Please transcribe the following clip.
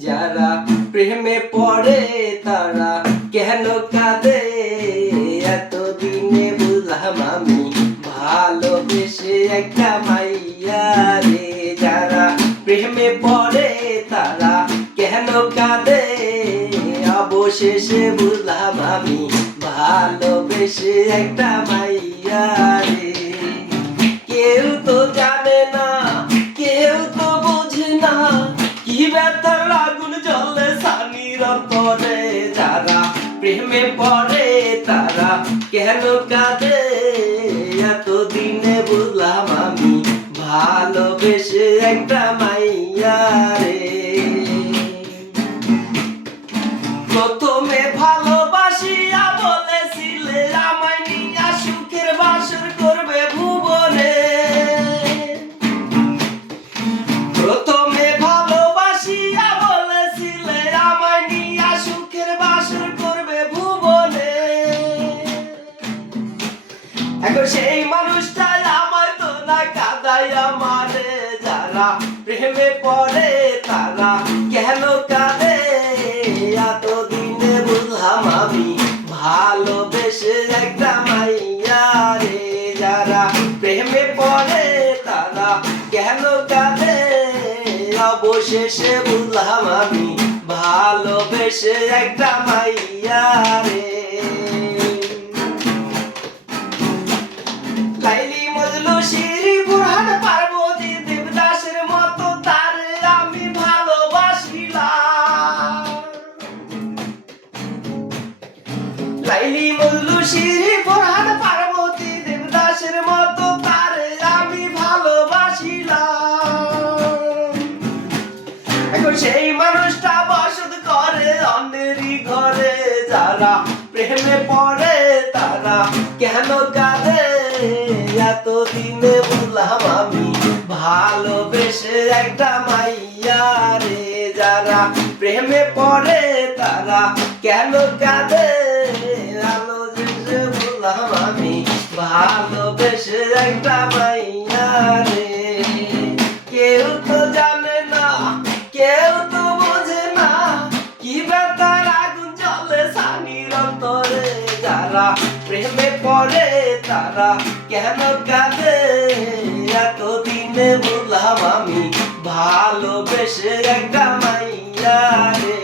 যারা প্রেমে পড়ে তারা কেন কাঁদে, এতদিনে বুঝলাম আমি ভালোবেসে একটা মাইয়া রে। যারা প্রেমে পড়ে তারা কেন কাঁদে, অবশেষে বুঝলাম আমি ভালোবেসে একটা মাইয়া রে। কেউ তো জানে না, কেউ তো বোঝে না, কি ব্যথার আগুন জ্বলে সানির অন্তরে। যারা প্রেমে পড়ে তারা কেন কাঁদে, এতদিনে বুঝলাম আমি ভালোবেসে একটা মাইয়া রে। প্রথমে ভালোবাসিয়া বলেছিলে আমায় নিয়া সুখের বাসর করবে ভুবনে। প্রথমে ভালোবাসিয়া বলেছিলে আমায় নিয়া সুখের বাসর করবে ভুবনে। এখন সেই মানুষটাই আমায় তো না কাঁদাই আমারে। যারা প্রেমে পড়ে তারা কেন কাঁদে, এতদিনে বুঝলাম আমি ভালোবেসে একটা মাইয়া রে। যারা প্রেমে পড়ে তারা কেন কাঁদে, অবশেষে বুঝলাম আমি ভালোবেসে একটা মাইয়া রে। লাইলি মজনু শিরি বুরহান পার্বতী দেবদাসের মতো তারে আমি ভালোবাসিলাম। লাইলি মজনু শিরি বুরহান পার্বতী দেবদাসের মতো তারে আমি ভালোবাসিলাম। এখন সেই মানুষটা বসত করে অন্যেরই ঘরে। যারা প্রেমে পড়ে তারা কেন কাঁদে, এতদিনে বুঝলাম আমি ভালোবেসে একটা মাইয়া রে। যারা প্রেমে পড়ে তারা কেন কাঁদে, আলো যে বুঝলাম আমি ভালোবেসে একটা মাইয়া রে। কেউ তো জানে না, কেউ তো বোঝে না, কি ব্যথার আগুন জ্বলে সানির অন্তরে। যারা প্রেমে পড়ে তারা কেন কাঁদে, এতদিনে বুঝলাম আমি ভালোবেসে একটা মাইয়া রে।